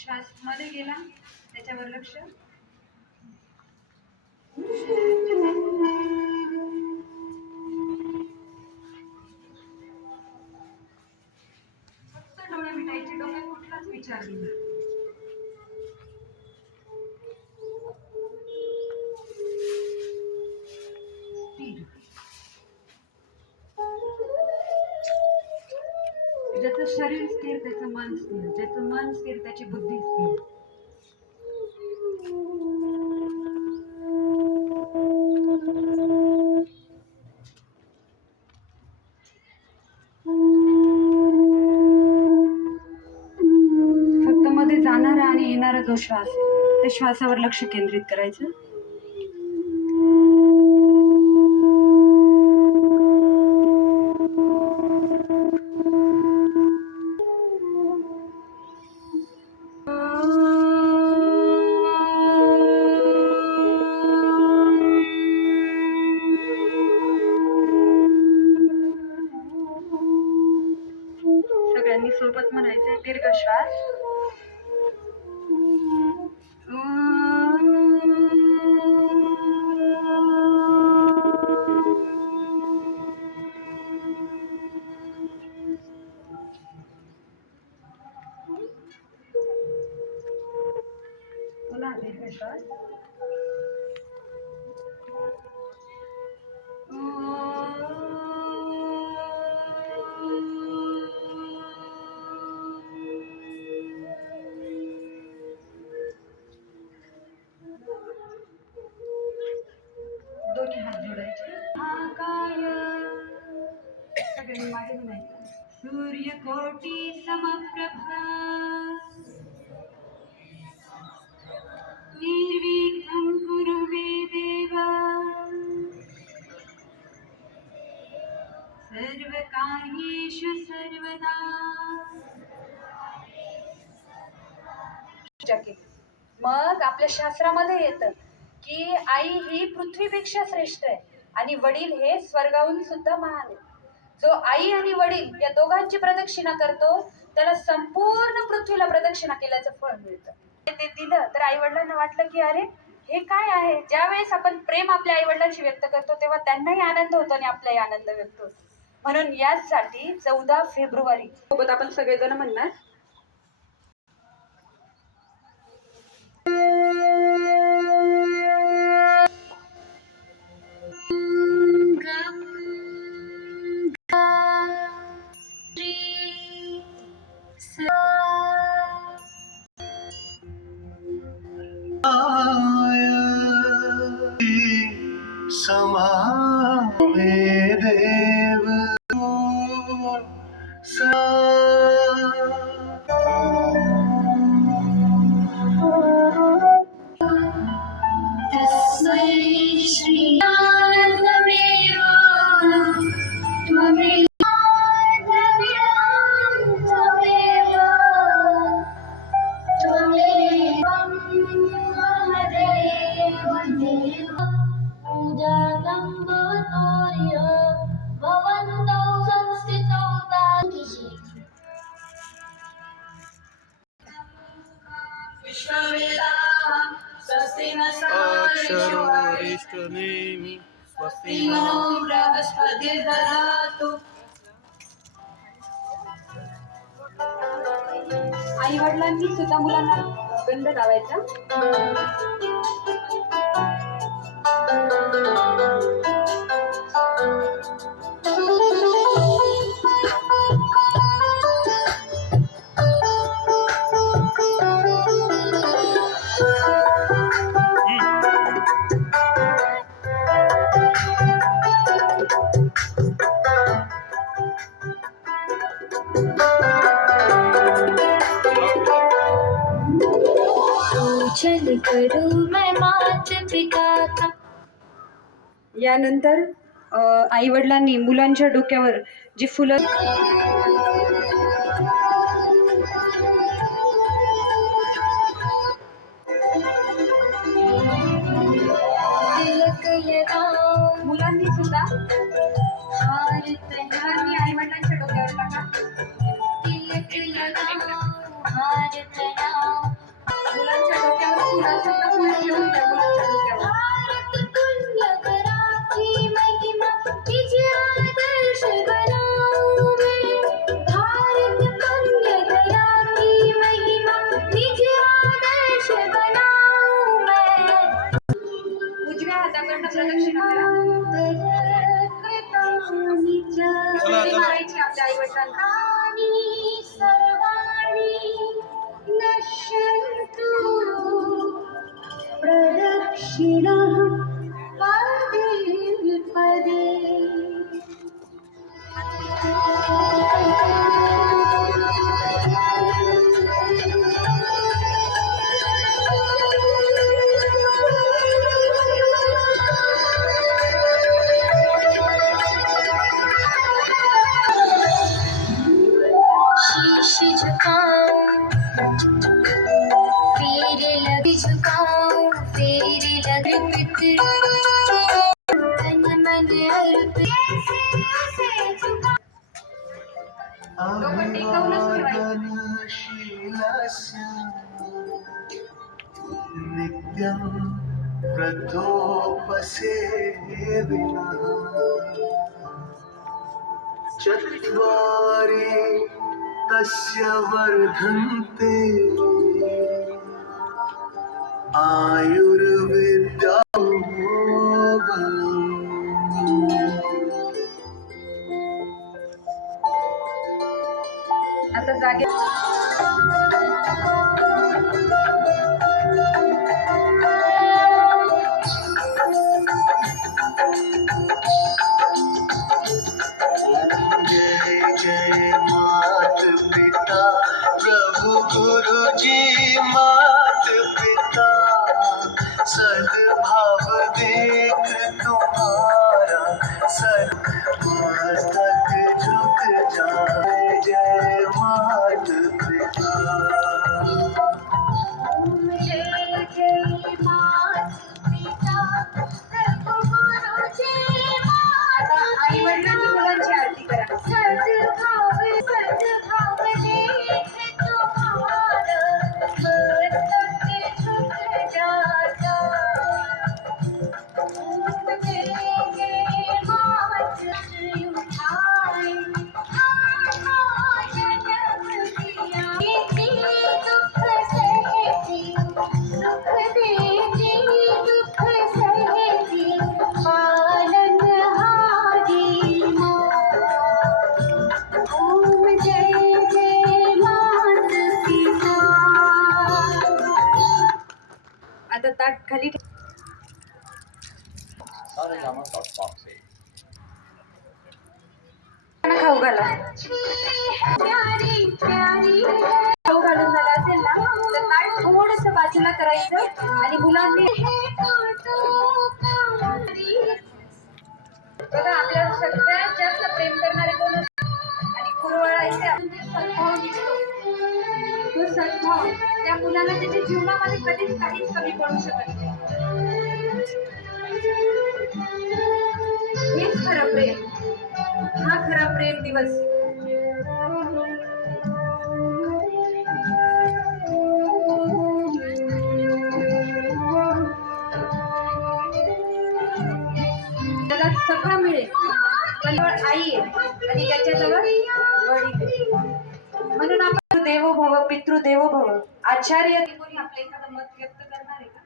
श्वास मध्ये गेला त्याच्यावर लक्ष. फक्त डोळे मिटायचे, डोक्यात कुठलाच विचार नाही. ज्याचं शरीर स्थिर त्याचं मन स्थिर, ज्याचं मन स्थिर त्याची बुद्धी स्थिर. फक्त मध्ये जाणारा आणि येणारा जो श्वास आहे त्या श्वासावर लक्ष केंद्रित करायचं. सगळ्यांनी सोबत म्हणायचे दीर्घ श्वास. पुन्हा दीर्घ श्वास. दोन्ही हात जोडायचे. सगळ्यांनी मागे म्हणायचं सूर्यकोटी समप्रभा निर्विघ्नं कुरु मे देवा सर्वकार्येषु सर्वदा. मग आपल्या शास्त्रामध्ये येतं की आई ही पृथ्वीपेक्षा श्रेष्ठ आहे आणि वडील हे स्वर्गाहून सुद्धा महान आहे. जो आई आणि वडील या दोघांची प्रदक्षिणा करतो त्याला संपूर्ण पृथ्वीला प्रदक्षिणा केल्याचं फळ मिळतं. ते दिलं तर आई वडिलांना वाटलं की अरे हे काय आहे. ज्यावेळेस आपण प्रेम आपल्या आई वडिलांशी व्यक्त करतो तेव्हा त्यांनाही आनंद होतो आणि आपलाही आनंद व्यक्त होतो. म्हणून यासाठी 14 फेब्रुवारी सोबत आपण सगळेजण म्हणणार समावे देव तस्मै श्री आनंदमेव त्वमेव अक्षरोरिष्टनेमि स्वस्ति नो बृहस्पतिर्दधातु. आई वडिलांनी सुद्धा मुलांना गंध लावायचा. चल करू मैं मात पिता का. यानंतर आई वडिलांनी मुलांच्या डोक्यावर जी फुलं मुलांनी सुद्धा मुलांनी आई वडिलांच्या डोक्यावर टाका. वडिलांना. सर्वाणि नश्यन्तु प्रदक्षिणः पदे पदे. शीश झुकाऊं फिर लग झुकाऊं फिर लग तन मन अर्पित से झुका. डोकं टेकवूनच ठेवायचं. अवधानशीलस्य नित्यं व्रतोपसेविनः चत्वारि तस्य वर्धन्ते आयुर्विद्या आता जागे जय जय मात पिता प्रभु गुरु जी मात पिता सद्भाव देख तुम्हारा मस्तक झुक जाए जय मात पिता. जय जय मात पिता प्रभु गुरु जी आता आई वडिलांनी मुलांची आरती करा. सद्भाव देख तुम्हारा मस्तक झुक जाता. जय जय मात उठाए जन्म दिया दुख सहती सुख देती दुख सहती पालनहारी माँ. ओम जय जय मात पिता. आता ताट खाली ठेव. खाऊ घाला. प्यारी प्यारी खाऊ घालून झाला असेल ना तर ताट थोडस बाजूला करायचं आणि मुलांनी बघा आपल्याला सगळ्यात जास्त प्रेम करणारे कोण असतात आणि कुरवाळायचे आपण जे सद्भाव निघतो तो सद्भाव त्या मुलाला त्याच्या जीवनामध्ये कधीच काहीच कमी पडू शकत नाही. हेच खरं प्रेम. हा खरा प्रेम दिवस. त्याला सगळं मिळेल पण जवळ आई आहे आणि त्याच्याजवळ वडील आहे. म्हणून आपण देवो भव पितृ देवो भव. आचार्य कोणी आपलं एखादं मत व्यक्त करणार आहे का?